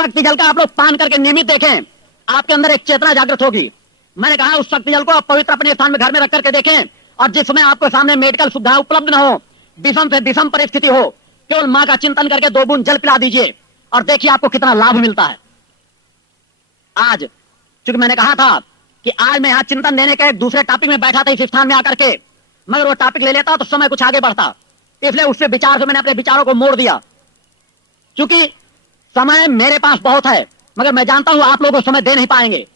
शक्ति जल का आप लोग पान करके नियमित देखें, आपके अंदर एक चेतना जागृत होगी। मैंने कहा उस शक्ति जल को आप पवित्र अपने स्थान में घर में रख करके देखें, और जिस समय आपके सामने मेडिकल सुविधाएं उपलब्ध न हो, विषम से विषम परिस्थिति हो, केवल मां का चिंतन करके 2 बूंद जल पिला दीजिए और देखिए आपको कितना लाभ मिलता है। आज चूंकि मैंने कहा था कि आज मैं यहां चिंतन देने के एक दूसरे टॉपिक में बैठा था इस स्थान में आकर के, मगर वो टॉपिक ले लेता तो समय कुछ आगे बढ़ता, इसलिए उससे विचार से मैंने अपने विचारों को मोड़ दिया। क्योंकि समय मेरे पास बहुत है, मगर मैं जानता हूं आप लोगों को समय दे नहीं पाएंगे।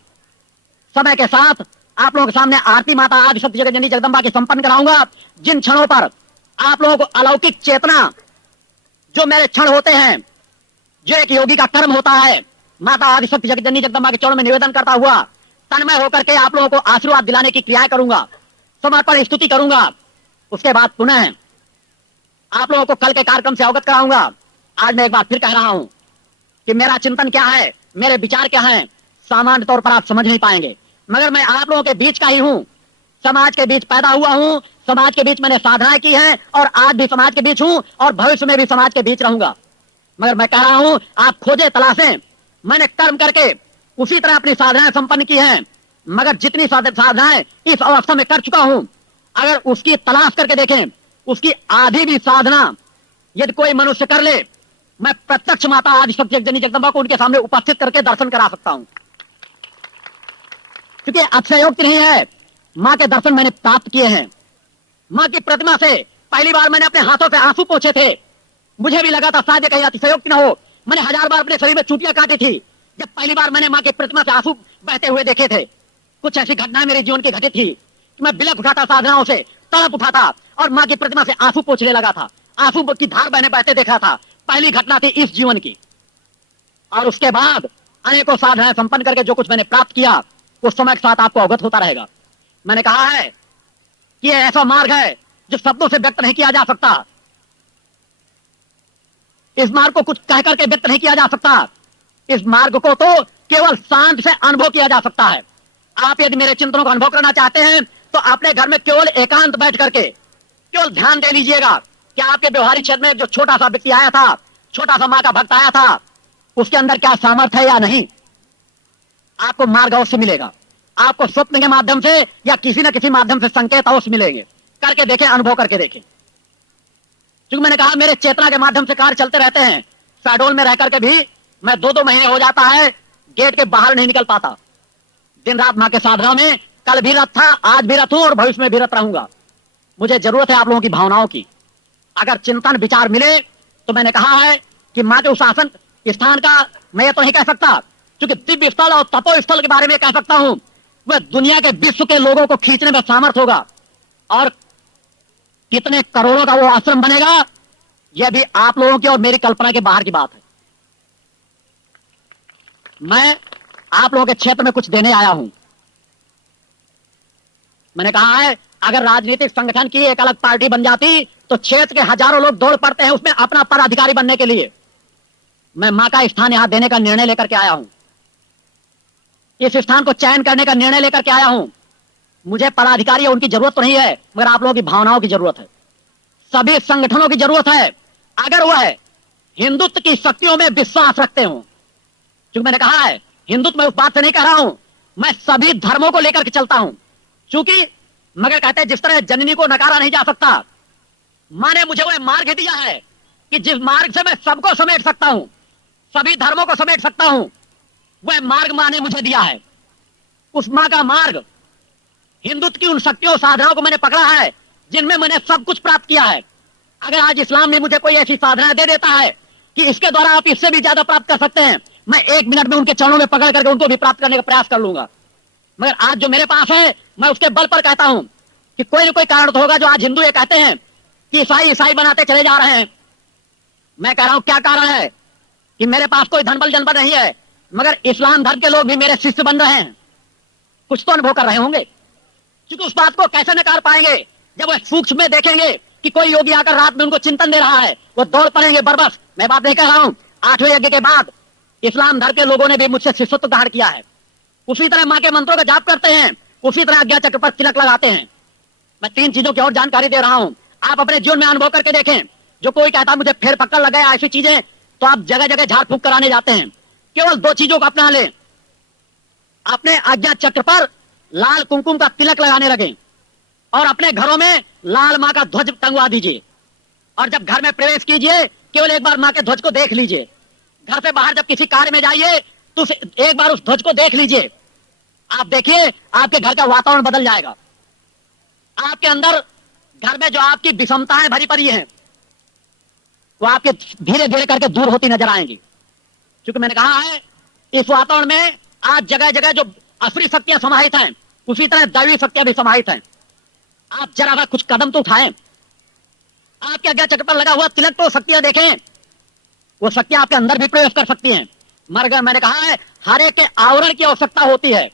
समय के साथ आप लोगों के सामने आरती माता आदि शक्ति जगत जननी जगदम्बा की संपन्न कराऊंगा, जिन क्षणों पर आप लोगों को अलौकिक चेतना, जो मेरे क्षण होते हैं, जो एक योगी का कर्म होता है, माता आदि शक्ति जगत जननी जगदम्बा के चरणों में निवेदन करता हुआ तन्मय होकर के आप लोगों को आशीर्वाद दिलाने की क्रियाएं करूंगा, समर्पण स्तुति करूंगा। उसके बाद पुनः आप लोगों को कल के कार्यक्रम से अवगत कराऊंगा। आज मैं एक बार फिर कह रहा हूं कि मेरा चिंतन क्या है, मेरे विचार क्या हैं, सामान्य तौर पर आप समझ नहीं पाएंगे, मगर मैं आप लोगों के बीच का ही हूं, समाज के बीच पैदा हुआ हूं, समाज के बीच मैंने साधनाएं की हैं और आज भी समाज के बीच हूं और भविष्य में भी समाज के बीच रहूंगा। मगर मैं कह रहा हूं आप खोजे तलाशें, मैंने कर्म करके उसी तरह अपनी साधनाएं संपन्न की हैं, मगर जितनी साधनाएं इस अवस्था में कर चुका हूं, अगर उसकी तलाश करके देखें, उसकी आधी भी साधना यदि कोई मनुष्य कर ले, मैं प्रत्यक्ष माता आदि शक्ति जननी जगदम्बा को उनके सामने उपस्थित करके दर्शन करा सकता हूं। क्योंकि अतिशयोक्ति नहीं है, मां के दर्शन मैंने प्राप्त किए हैं। मां की प्रतिमा से पहली बार मैंने अपने हाथों से आंसू पोंछे थे, मुझे भी लगा था शायद कहीं अतिशयोक्ति ना हो। मैंने 1000 बार अपने शरीर में चूटियां काटी थी जब पहली बार मैंने मां की प्रतिमा से आंसू बहते हुए देखे थे। कुछ ऐसी घटनाएं मेरे जीवन की घटित थी कि मैं बिलख उठाता, साधनाओं से तड़प उठाता और मां की प्रतिमा से आंसू पोंछने लगा था, आंसू की धार बहने बहते देखा था। पहली घटना थी इस जीवन की। और उसके बाद अनेकों साधनाएं संपन्न करके जो कुछ मैंने प्राप्त किया, उस समय के साथ आपको अवगत होता रहेगा। मैंने कहा है कि यह ऐसा मार्ग है जो शब्दों से व्यक्त नहीं किया जा सकता, इस मार्ग को कुछ कह करके व्यक्त नहीं किया जा सकता, इस मार्ग को तो केवल शांत से अनुभव किया जा सकता है। आप यदि मेरे चिंतनों का अनुभव करना चाहते हैं तो अपने घर में केवल एकांत बैठ करके केवल ध्यान दे लीजिएगा कि आपके व्यवहारिक क्षेत्र में जो छोटा सा व्यक्ति आया था, छोटा सा मां का भक्त आया था, उसके अंदर क्या सामर्थ्य है या नहीं। आपको मार्ग अवश्य मिलेगा, आपको स्वप्न के माध्यम से या किसी न किसी माध्यम से संकेत अवश्य मिलेंगे। करके देखें, अनुभव करके देखें। क्योंकि मैंने कहा मेरे चेतना के माध्यम से कार्य चलते रहते हैं। शहडोल में रह करके भी मैं 2-2 महीने हो जाता है गेट के बाहर नहीं निकल पाता। दिन रात मां के साधना में कल भी रत था, आज भी रत हूं और भविष्य में भी रत रहूंगा। मुझे जरूरत है आप लोगों की भावनाओं की। अगर चिंतन विचार मिले तो मैंने कहा है कि मां के उस आसन स्थान का मैं ये तो नहीं कह सकता, क्योंकि दिव्य स्थल और तपो स्थल के बारे में कह सकता हूं, वह दुनिया के विश्व के लोगों को खींचने में सामर्थ होगा। और कितने करोड़ों का वो आश्रम बनेगा, यह भी आप लोगों की और मेरी कल्पना के बाहर की बात है। मैं आप लोगों के क्षेत्र में कुछ देने आया हूं। मैंने कहा है अगर राजनीतिक संगठन की एक अलग पार्टी बन जाती तो क्षेत्र के हजारों लोग दौड़ पड़ते हैं उसमें अपना पदाधिकारी बनने के लिए। मैं मां का स्थान यहां देने का निर्णय लेकर के आया हूं, इस स्थान को चयन करने का निर्णय लेकर के आया हूं। मुझे पदाधिकारी उनकी जरूरत तो नहीं है, मगर आप लोगों की भावनाओं की जरूरत है, सभी संगठनों की जरूरत है। अगर वह हिंदुत्व की शक्तियों में विश्वास रखते हो, क्योंकि मैंने कहा है हिंदुत्व में उस बात से नहीं कह रहा हूं, मैं सभी धर्मों को लेकर के चलता हूं। क्योंकि मगर कहते हैं जिस तरह जननी को नकारा नहीं जा सकता, मां ने मुझे वह मार्ग दिया है कि जिस मार्ग से मैं सबको समेट सकता हूं, सभी धर्मों को समेट सकता हूं, वह मार्ग मां ने मुझे दिया है। उस मां का मार्ग हिंदुत्व की उन शक्तियों साधनाओं को मैंने पकड़ा है जिनमें मैंने सब कुछ प्राप्त किया है। अगर आज इस्लाम ने मुझे कोई ऐसी साधना दे देता है कि इसके द्वारा आप इससे भी ज्यादा प्राप्त कर सकते हैं, मैं 1 मिनट में उनके चरणों में पकड़ करके उनको भी प्राप्त करने का प्रयास कर लूंगा। मगर आज जो मेरे पास है मैं उसके बल पर कहता हूं कि कोई ना कोई कारण तो होगा जो आज हिंदू ये कहते हैं कि ईसाई ईसाई बनाते चले जा रहे हैं। मैं कह रहा हूं क्या कारण है कि मेरे पास कोई धन बल जनबल नहीं है, मगर इस्लाम धर्म के लोग भी मेरे शिष्य बन रहे हैं। कुछ तो अनुभव कर रहे होंगे, क्योंकि उस बात को कैसे नकार पाएंगे जब वह सूक्ष्म में देखेंगे कि कोई योगी आकर रात में उनको चिंतन दे रहा है, वो दौड़ पड़ेंगे बरबस। मैं बात नहीं कह रहा हूं, 8वें यज्ञ के बाद इस्लाम धर्म के लोगों ने भी मुझसे शिष्यत्व धारण किया है। उसी तरह मां के मंत्रों का जाप करते हैं, उसी तरह आज्ञा चक्र पर तिलक लगाते हैं। मैं 3 चीजों की और जानकारी दे रहा हूं, आप अपने जीवन में अनुभव करके देखें। जो कोई कहता मुझे फेर पक्का लगा है ऐसी चीजें, तो आप जगह जगह झाड़ फूक कराने जाते हैं। केवल दो चीजों को अपना लें। अपने आज्ञा चक्र पर लाल कुमकुम का तिलक लगाने लगे और अपने घरों में लाल मां का ध्वज टंगवा दीजिए। और जब घर में प्रवेश कीजिए केवल एक बार मां के ध्वज को देख लीजिए। घर से बाहर जब किसी कार्य में जाइए तो एक बार उस ध्वज को देख लीजिए। आप देखिए आपके घर का वातावरण बदल जाएगा। आपके अंदर घर में जो आपकी विषमताएं भरी पड़ी हैं वो आपके धीरे धीरे करके दूर होती नजर आएंगी। क्योंकि मैंने कहा है इस वातावरण में आज जगह जगह जो असुरी शक्तियां समाहित हैं उसी तरह दैवी शक्तियां भी समाहित हैं। आप जरा कुछ कदम तो उठाएं। आपके आज्ञा चक्र पर लगा हुआ तिलक तो शक्तियां देखें, वो शक्तियां आपके अंदर भी प्रवेश कर सकती हैं। मगर मैंने कहा है हर एक के आवरण की आवश्यकता होती है।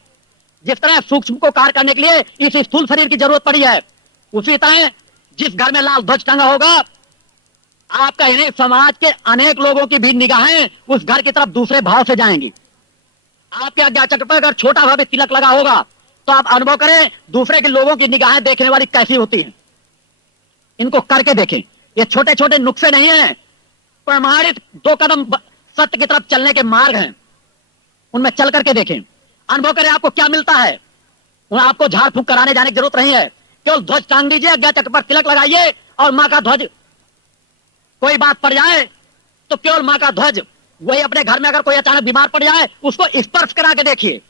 जिस तरह सूक्ष्म को कार्य करने के लिए इस स्थूल शरीर की जरूरत पड़ी है, उसी तरह जिस घर में लाल ध्वज टंगा होगा आपका इन्हें समाज के अनेक लोगों की भी निगाहें उस घर की तरफ दूसरे भाव से जाएंगी। आपके आज्ञा चक्र पर अगर छोटा भाव तिलक लगा होगा तो आप अनुभव करें दूसरे के लोगों की निगाहें देखने वाली कैसी होती हैं। इनको करके देखें। ये छोटे छोटे नुस्खे नहीं है, प्रमाणित 2 कदम सत्य की तरफ चलने के मार्ग हैं। उनमें चल करके देखें, अनुभव करें आपको क्या मिलता है। आपको झाड़ फूंक कराने जाने की जरूरत नहीं है। केवल ध्वज टांग दीजिए, आज्ञा चक्र पर तिलक लगाइए और मां का ध्वज, कोई बात पड़ जाए तो केवल मां का ध्वज, वही अपने घर में अगर कोई अचानक बीमार पड़ जाए उसको स्पर्श करा के देखिए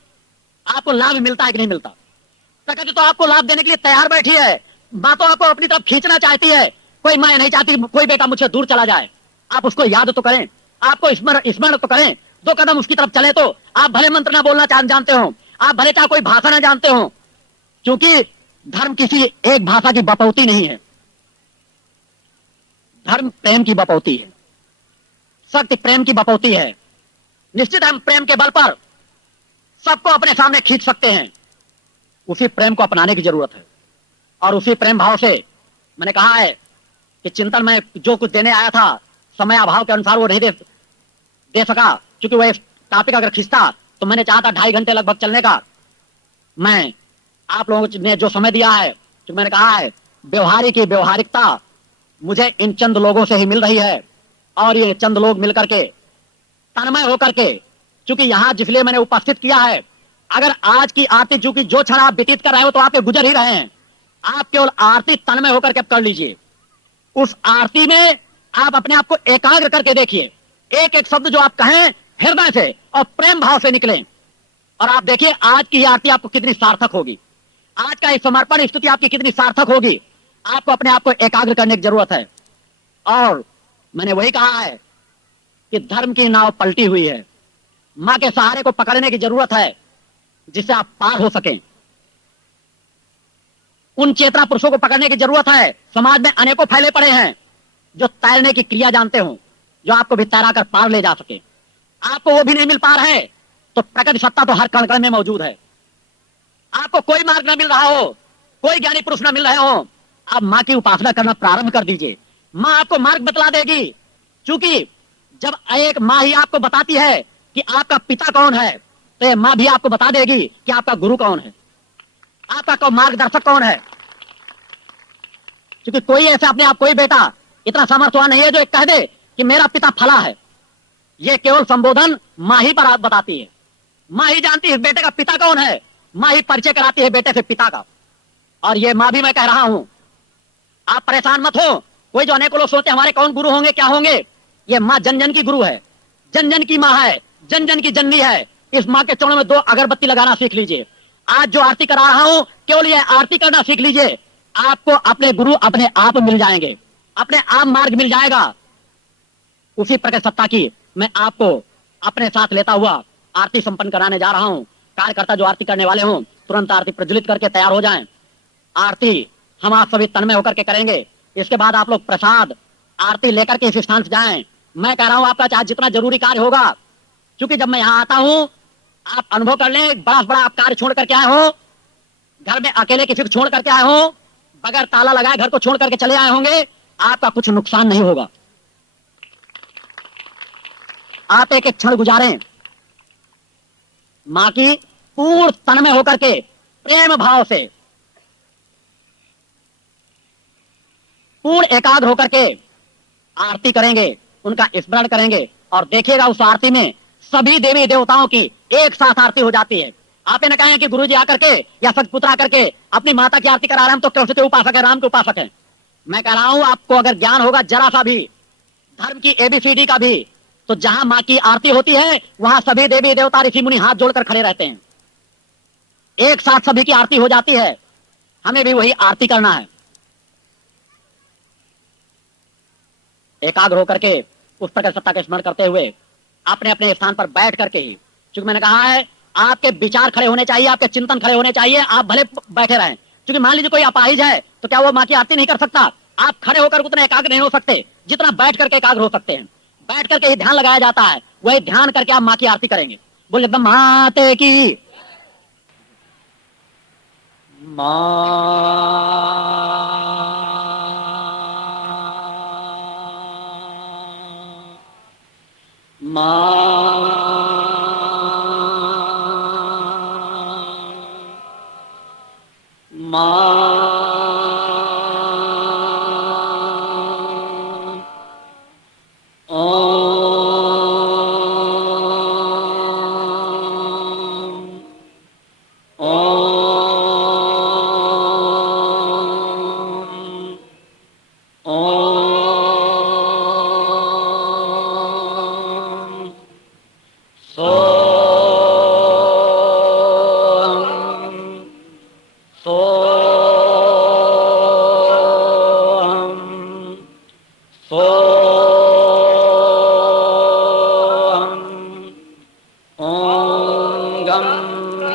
आपको लाभ मिलता है कि नहीं मिलता। प्रकृति तो आपको लाभ देने के लिए तैयार बैठी है। मां तो आपको अपनी तरफ खींचना चाहती है। कोई मां नहीं चाहती कोई बेटा मुझसे दूर चला जाए। आप उसको याद तो करें, आपको स्मरण तो करें। 2 कदम उसकी तरफ चले तो आप भले मंत्र ना बोलना जानते हो, आप भले चाहे कोई भाषा ना जानते हो, क्योंकि धर्म किसी एक भाषा की बपौती नहीं है। धर्म प्रेम की बपौती है, शक्ति प्रेम की बपौती है। निश्चित हम प्रेम के बल पर सबको अपने सामने खींच सकते हैं। उसी प्रेम को अपनाने की जरूरत है और उसी प्रेम भाव से मैंने कहा है कि चिंतन में जो कुछ देने आया था समय अभाव के अनुसार वो नहीं दे सका, क्योंकि वह टॉपिक अगर खींचता तो मैंने चाहा था 2.5 घंटे लगभग चलने का। मैं आप लोगों ने जो समय दिया है, जो मैंने कहा है व्यवहारिकता मुझे इन चंद लोगों से ही मिल रही है और ये चंद लोग मिलकर के तन्मय होकर के, चूंकि यहां जिसलिए मैंने उपस्थित किया है, अगर आज की आरती चूंकि जो क्षण आप व्यतीत कर रहे हो तो आप गुजर ही रहे हैं, आप केवल आरती तन्मय होकर के कर लीजिए। उस आरती में आप अपने आप को एकाग्र करके देखिए। एक एक शब्द जो आप कहें हृदय से और प्रेम भाव से निकलें और आप देखिए आज की आरती आपको कितनी सार्थक होगी। आज का इस समर्पण स्तुति आपकी कितनी सार्थक होगी। आपको अपने आप को एकाग्र करने की जरूरत है। और मैंने वही कहा है कि धर्म की नाव पलटी हुई है। मां के सहारे को पकड़ने की जरूरत है जिससे आप पार हो सकें। उन चेतना पुरुषों को पकड़ने की जरूरत है। समाज में अनेकों फैले पड़े हैं जो तैरने की क्रिया जानते हो, जो आपको भी तैरा कर पार ले जा सके। आपको वो भी नहीं मिल पा रहा है तो प्रकृति सत्ता तो हर कण कण में मौजूद है। आपको कोई मार्ग न मिल रहा हो, कोई ज्ञानी पुरुष न मिल रहे हो, आप मां की उपासना करना प्रारंभ कर दीजिए। मां आपको मार्ग बतला देगी। क्योंकि जब एक मां ही आपको बताती है कि आपका पिता कौन है तो ये मां भी आपको बता देगी कि आपका गुरु कौन है, आपका मार्गदर्शक कौन है। क्योंकि कोई ऐसे अपने आप कोई बेटा इतना सामर्थ्यवान नहीं है जो एक कह दे कि मेरा पिता फला है। यह केवल संबोधन मां ही पर बताती है। मां ही जानती है बेटे का पिता कौन है, मां ही परिचय कराती है बेटे से पिता का। और ये मां भी मैं कह रहा हूं, आप परेशान मत हो। कोई जो अनेकों लोग सोचते हमारे कौन गुरु होंगे क्या होंगे, ये मां जन जन की गुरु है, जन जन की मां है, जन जन की जननी है। इस मां के चरणों में 2 अगरबत्ती लगाना सीख लीजिए। आज जो आरती करा रहा हूं केवल ये आरती करना सीख लीजिए। आपको अपने गुरु अपने आप मिल जाएंगे, अपने आप मार्ग मिल जाएगा। उसी प्रकार सत्ता की मैं आपको अपने साथ लेता हुआ आरती संपन्न कराने जा रहा हूं। कार्यकर्ता जो आरती करने वाले हों तुरंत आरती प्रज्वलित करके तैयार हो जाएं। आरती हम आप सभी तन्मय होकर के करेंगे। इसके बाद आप लोग प्रसाद आरती लेकर के इस स्थान से जाएं। मैं कह रहा हूं आपका चाहे जितना जरूरी कार्य होगा, क्योंकि जब मैं यहां आता हूं आप अनुभव कर लें, बड़ा बड़ा आप कार्य छोड़ करके आए हो, घर में अकेले किसी को छोड़ करके आए हो, बगैर ताला लगाए घर को छोड़ करके चले आए होंगे, आपका कुछ नुकसान नहीं होगा। आप एक एक क्षण गुजारें मां की पूर्ण तन्मय होकर के प्रेम भाव से, पूर्ण एकाग्र होकर के आरती करेंगे, उनका स्मरण करेंगे और देखिएगा उस आरती में सभी देवी देवताओं की एक साथ आरती हो जाती है। आप ये न कहें कि गुरुजी आकर के या सतपुत्र आकर के अपनी माता की आरती करा रहे हैं, हम तो कृष्ण के उपासक है, राम के उपासक है। मैं कह रहा हूं आपको अगर ज्ञान होगा जरा सा भी धर्म की एबीसीडी का भी, तो जहां मां की आरती होती है वहां सभी देवी देवता ऋषि मुनि हाथ जोड़कर खड़े रहते हैं, एक साथ सभी की आरती हो जाती है। हमें भी वही आरती करना है, एकाग्र होकर के उस प्रकार सत्ता का स्मरण करते हुए अपने अपने स्थान पर बैठ करके ही। क्योंकि मैंने कहा है आपके विचार खड़े होने चाहिए, आपके चिंतन खड़े होने चाहिए, आप भले बैठे रहें। क्योंकि मान लीजिए कोई अपाहिज है तो क्या वो मां की आरती नहीं कर सकता? आप खड़े होकर उतने एकाग्र नहीं हो सकते जितना बैठ करके एकाग्र हो सकते हैं। बैठ करके ही ध्यान लगाया जाता है, वही ध्यान करके आप मां की आरती करेंगे। बोले एकदम माते की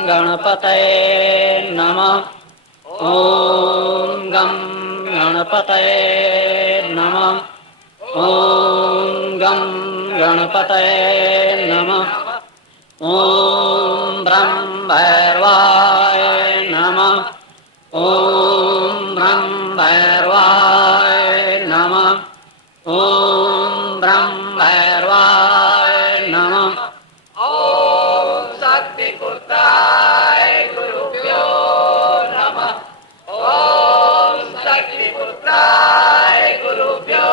गणपतये नमः। ओम गं गणपतये नमः। ओम गं गणपतये नमः। ओम ब्रह्मभैरवाय नमः। ओम ब्रह्मभैरवाय नमः। ओम ब्रह्मभैरवाय नमः। ओम शक्तिपुत्राय गुरुभ्यो नमः। ओम शक्तिपुत्राय गुरुभ्यो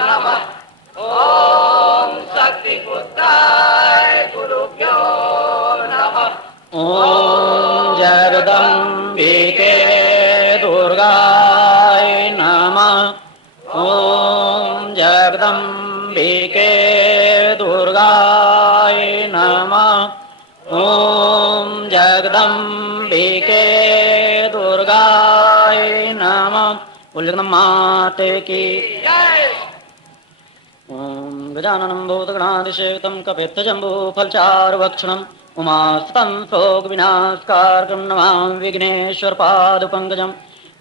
नमः। ओम शक्तिपुत्राय गुरुभ्यो नमः। ओम जगदम्बिके दुर्गाय नमः। ओम जगदम्बिके दुर्गाय नमः। ओम जगदम्बिके दुर्गाय नमः। बोल जगदम्माते की जय। ओम गजाननं भूतगणाधिसेवितं कपित्थजम्बूफलचारुभक्षणम् उमास्तं शोकविनाशकारकं नमामि विघ्नेश्वरपादपङ्कजम्।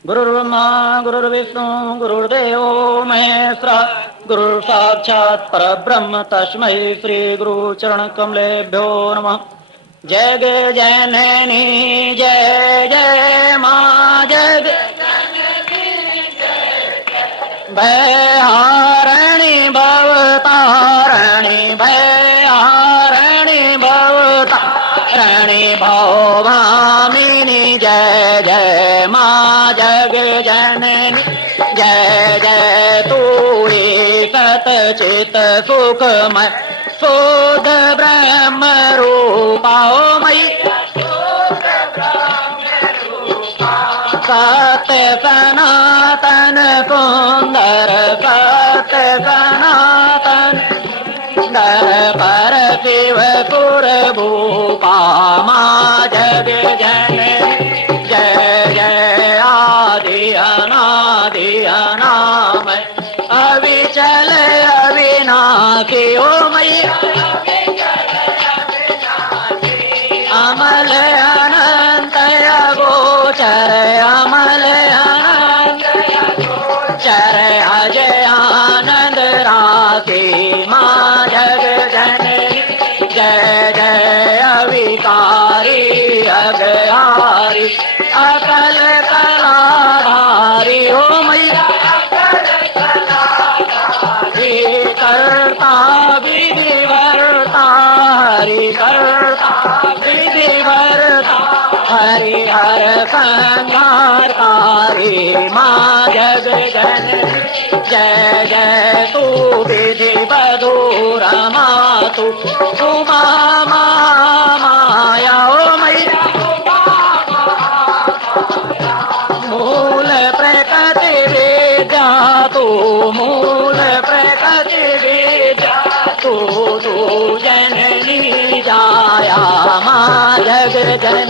गुरुर्ब्रह्मा गुरुर्विष्णु गुरुर्देवो महेश्वरः गुरुर्साक्षात् परब्रह्म तस्मै श्रीगुरुचरणकमलेभ्यो नमः। जय जय नैनी जय जय मां जय भयहारिणी भवतारिणी भयहारिणी भवतारिणी भवभामिनी जय जय मां जग जननी जय जय तू सतचित सुखमय शुद्ध ब्रह्म रूपा मयि सत्य सनातन सुंदर सत्य सनातन सुंदर पर शिव सुर भूपा मां जग जननी जय जय आदि अनादि अनामय अविचल अविनाशी ओ मयि अमल अनंत अगोचर अमल अनंत अगोचर अजय आनंद राशि मां जग जननी जय जय अविकारी अगहारी अकल कलाधारी ओ मैया करता विधिवर्ता हरि करता विधिवर्ता हरिहर संहारकारी मां जग जननी जय जय तू विधि बधूर मातु उमा माया ओ मैया मूल प्रकृति विद्या तू मूल प्रकृति विद्या तू तू जननी जाया माँ जग जन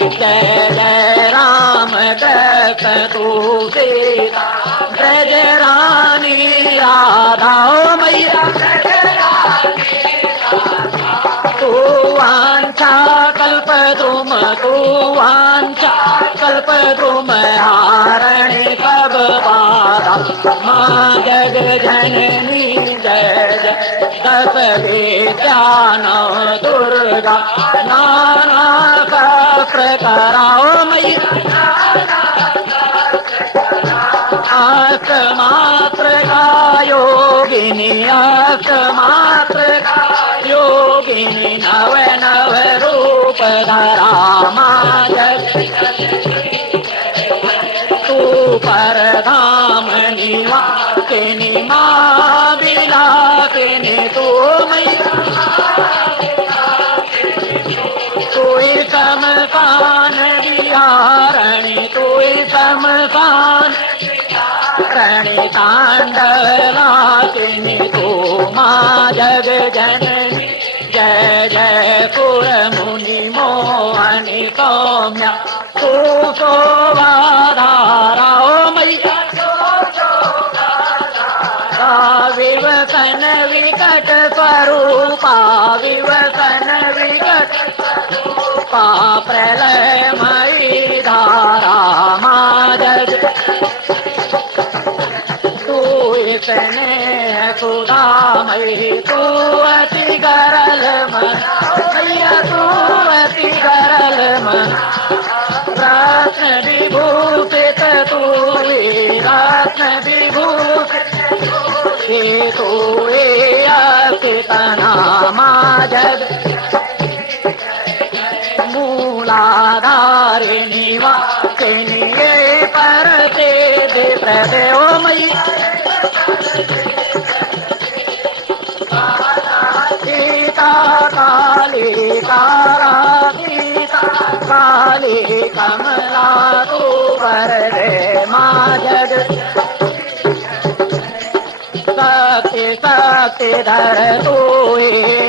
जय जय राम कृष्ण तू सीता ब्रज रानी राधा ओ मैया तू वांछा कल्प द्रुम तू वांछा कल्प द्रुम हारणी कब पारा माँ जग जननी जय जय दस विद्यान दुर्गा नाना शस्त्र कराओ मैया अष्ट मात्र का योगिनी अष्ट मात्र का योगिनी नव नव रूप धरा माँ तू पर धाम निवासिनी माँ विलासिनी तू मैया तू समसान विहारणी तू समसान रणि तांडवासिनी तू माँ जग जननी जय जय सुर मुनि मोहनी सौम्या तू शोभाधारा ओ मैया विवसन विकट स्वरूपा विवसन विकट स्वरूपा प्रलय मयी धारा माँ जग स्नेह सुधामयी तू अति गरल मन मैया तू अति गरल मन रत्न विभूषित तू रत्न विभूषित तू अस्तितना माँ जग मूलाधारिणी वासिनी पर से प्रदे ओ मैया सीता काली कारा सीता काली कमला तू वरदे माँ जग शक्ति शक्ति धर तू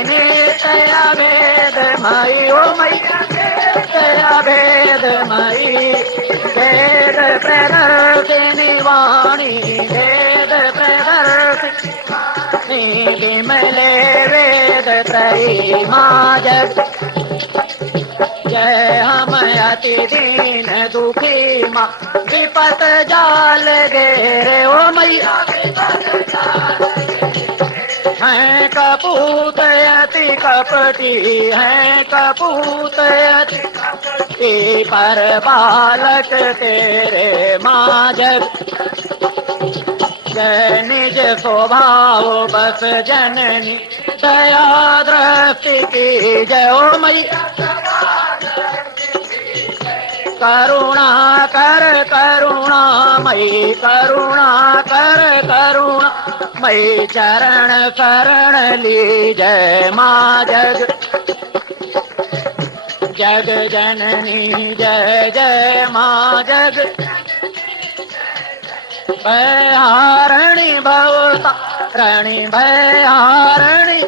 नित्य भेद मयी ओ मैया नित्य भेद मयी वेद प्रदर्शिनी वाणी वेद प्रदर्शिनी विमले वेद त्रयी माँ जग जय हम अति दीन दुखी माँ विपत जाल घेरे ओ मैया हैं कपूत अति कपटी हैं कपूत अति कपटी पर बालक तेरे माँ जग जय निज स्वभाव बस जननी दया दृष्टि की जय ओ मैया करुणा कर करुणा मई करुणा कर करुणा मई चरण शरण ली जय माँ जग जग जननी जय जय माँ जग भयहारिणी भवतारिणी भयहारिणी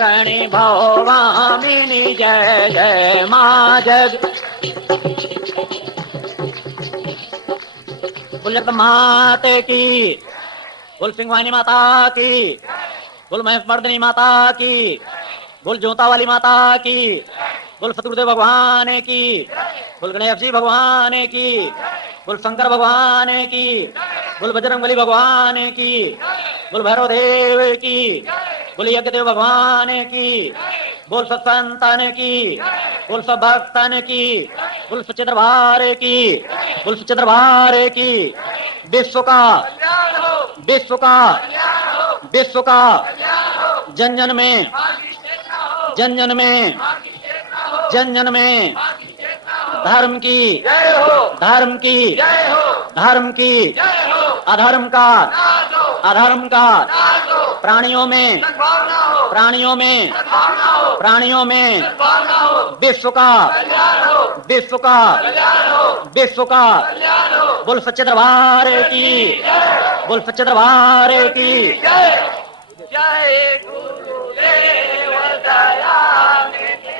रणि भवामिनी जय जय माँ जग बुलत माते की बुल सिंहवानी माता की बुल महेशमर्दिनी माता की बुल जोता वाली माता की बुल सतगुरुदेव भगवान की बुल गणेश जी भगवान की बुल शंकर भगवान की बुल बजरंगबली भगवान की बुल भैरव देव की बुल यज्ञदेव भगवान की बोल सत्संतान की बोल सब भक्तन की बोल सच्चे दरबार की बोल सच्चे दरबार की विश्व का विश्व का विश्व का जन जन में जन जन में जन जन में धर्म की धर्म की धर्म की अधर्म का अधर्म का प्राणियों में प्राणियों में प्राणियों में विश्व का विश्व का विश्व का। बोल सच्चे दरबार की, बोल सच्चे दरबार की। जय गुरुदेव दयानिधि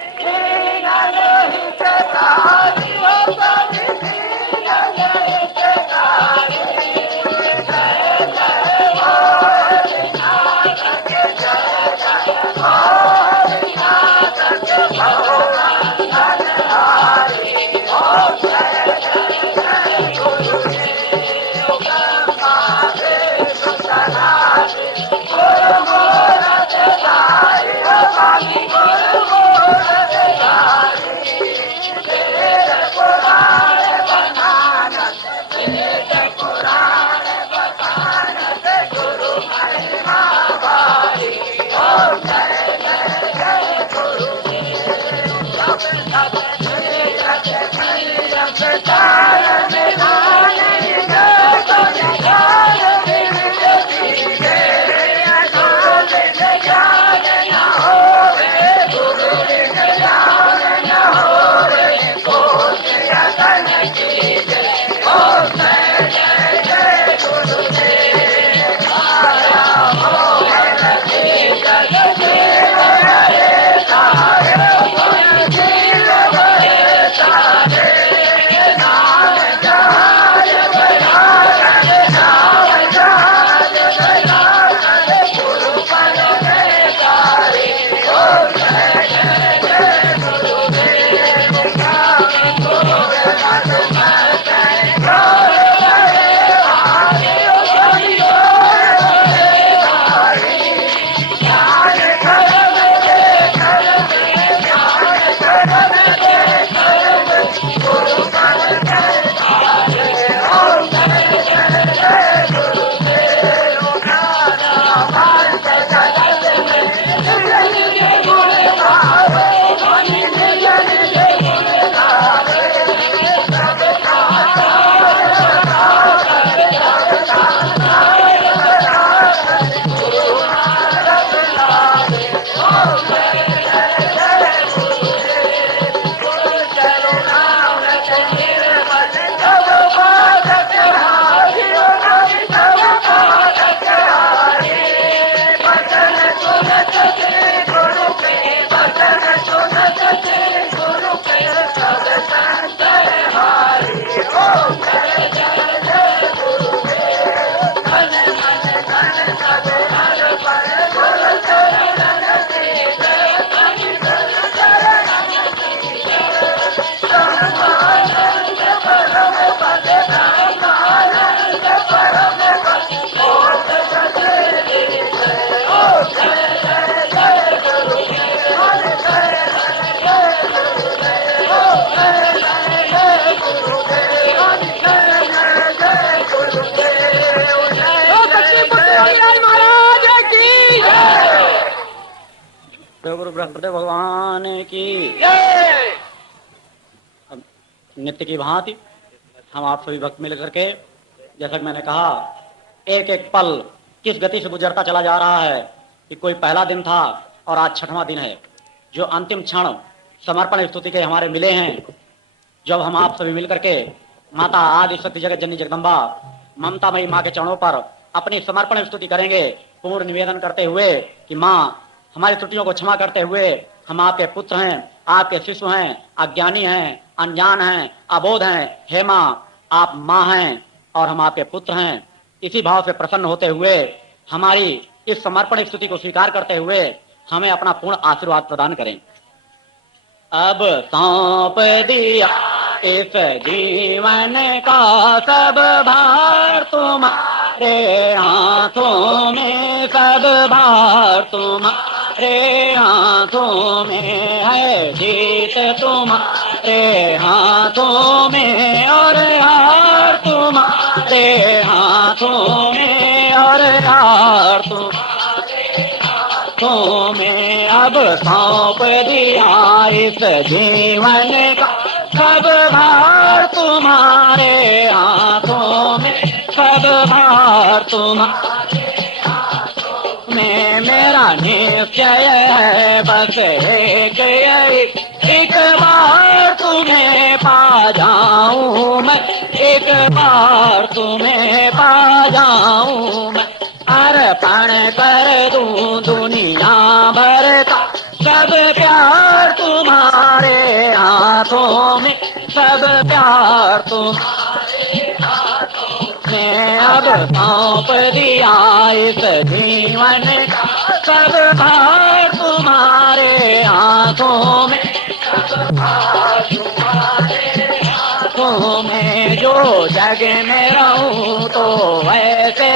गुरु बृहस्पति भगवान की। अब नित्य की भांति हम आप सभी भक्त मिल करके, जैसा कि मैंने कहा, एक एक पल किस गति से गुजरता चला जा रहा है कि कोई पहला दिन था और आज 6वां दिन है। जो अंतिम क्षण समर्पण स्तुति के हमारे मिले हैं, जब हम आप सभी मिल करके माता आदि सत्य जगत जननी जगदम्बा ममतामयी माँ के चरणों पर अपनी समर्पण स्तुति करेंगे, पूर्ण निवेदन करते हुए कि माँ हमारी त्रुटियों को क्षमा करते हुए, हम आपके पुत्र हैं, आपके शिशु हैं, अज्ञानी हैं, अनजान हैं, अबोध हैं। हे माँ, आप माँ हैं और हम आपके पुत्र हैं। इसी भाव से प्रसन्न होते हुए हमारी इस समर्पण स्तुति को स्वीकार करते हुए हमें अपना पूर्ण आशीर्वाद प्रदान करें। अब सौंप दिया इस जीवन का सब भार तुम्हारे हाथों में, सब भार तुम्हारे हाथों में है, जीत तुम्हारे हाथों में और हार तुम्हारे हाथों में और हार तुम्हारे हाथों में। अब सौंप दिया इस जीवन का सब भार तुम्हारे हाथों में, सब भार तुम्हारे में मेरा निश्चय है बस एक बार तुम्हें पा जाऊं मैं, एक बार तुम्हें पा जाऊं मैं, अर्पण कर दूं दुनिया भर का सब प्यार तुम्हारे हाथों में, सब प्यार तुम्हारे हाथों में अब सौंप दिया इस जीवन का सब भार तुम्हारे हाथों में, सब भार तुम्हारे हाथों में, जो जग में रहूं तो वैसे